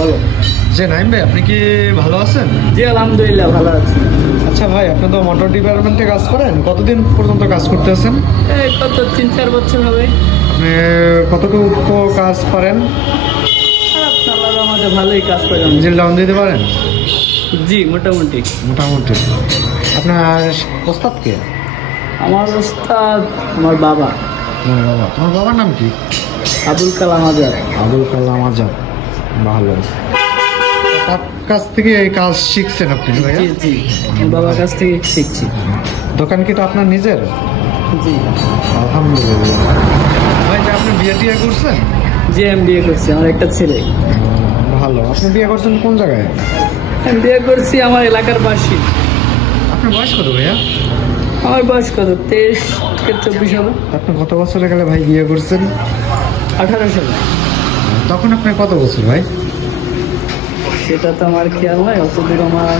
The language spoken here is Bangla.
বলো। যে নাইম ভাই, আপনি কি ভালো আছেন? জি আলহামদুলিল্লাহ ভালো আছি। আচ্ছা ভাই, আপনি তো মোটর ডিপার্টমেন্টে কাজ করেন, কতদিন পর্যন্ত কাজ করতেছেন? এই কত 3-4 বছর হবে। আপনি কতটুকু কাজ পারেন? খারাপ না, আল্লাহর রহমতে ভালোই কাজ করে আমি। ইঞ্জিন ডাউন দিতে পারেন জি মোটামুটি। মোটামুটি? আপনার ওস্তাদ কে? আমার ওস্তাদ আমার বাবা আপনার বাবা? তোমার বাবার নাম কি? আবুল কালাম আজাদ। আবুল কালাম আজাদ। ভালো। তার কাছ থেকে এই কাজ শিখছেন আপনি ভাইয়া? জি জি, আমার বাবার কাছ থেকে শিখছি। দোকান কি এটা আপনার নিজের? জি আলহামদুলিল্লাহ। ভাই, যে আপনি বিয়ে টিয়ে করছেন? জি, আমি বিয়ে করছি, আমার একটা ছেলে। ভালো। আপনি বিয়ে করছেন কোন জায়গায়? আমি বিয়ে করছি আমার এলাকার পাশে। আপনার বয়স কত ভাইয়া? আমার বয়স কত, 23 থেকে 24 হবে। আপনি কত বছরে গেলে ভাই বিয়ে করছেন? 18 সালে। তখন আপনার কত বছর ভাই? সেটা তো আমার খেয়াল নাই, অতদূর আমার